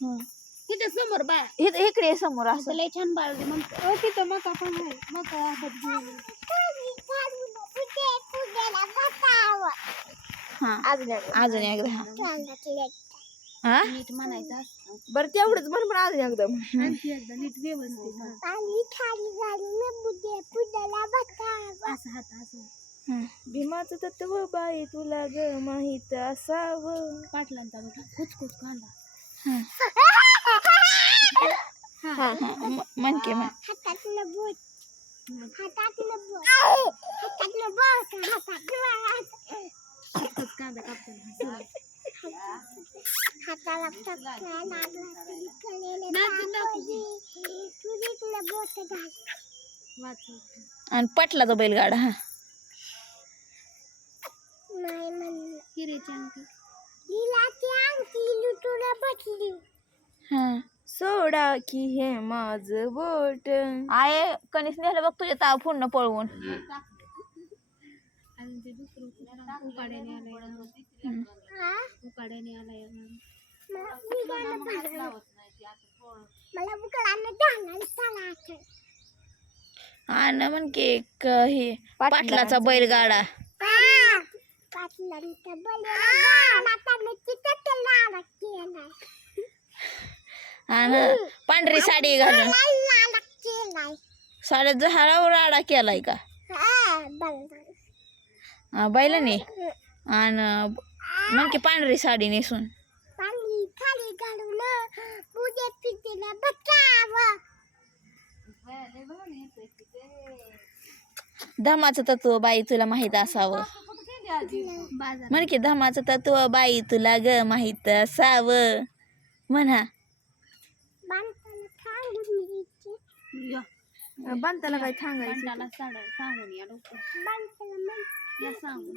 तिथे समोर बाळ इकडे समोर असं लय छान बाळ मग तिथं मका पण आहे मका हातात घेऊन हा अजून एकदा हा नीट म्हणायचं असतं. बरं तेवढंच म्हण पण अजून एकदा आणखी एकदा नीट व्यवस्थित असं हात असं भीमाचं तत्व बाई तुला ग माहित असावं पाटलांचा बघा कुचकुच कांदा म्हण की म्हण हातातलं बोट कुचकुच कांदा कापतो आणि पटलाचा बैलगाडा हा हिरेची अंगठी हा सोडा की हे माझ बोट आहे कणीस नेलं बघ तुझ्या ताव पूर्ण पळवून आणि ते दुसरं उकाड्याने आलाय उकाड्याने आलाय हा ना म्हण की हे पाटलाचा बैलगाडा आणि पांढरी साडी घालून साड्या झाडावर आडा केलाय का बैलाने आणि मग की पांढरी साडी नेसून धमाचं तत्व बाई तुला माहित असावं म्हण की धमाचं तत्व बाई तुला ग माहित असावं म्हणा बांताला काय सांगायचं सांगून या लवकर या सांगून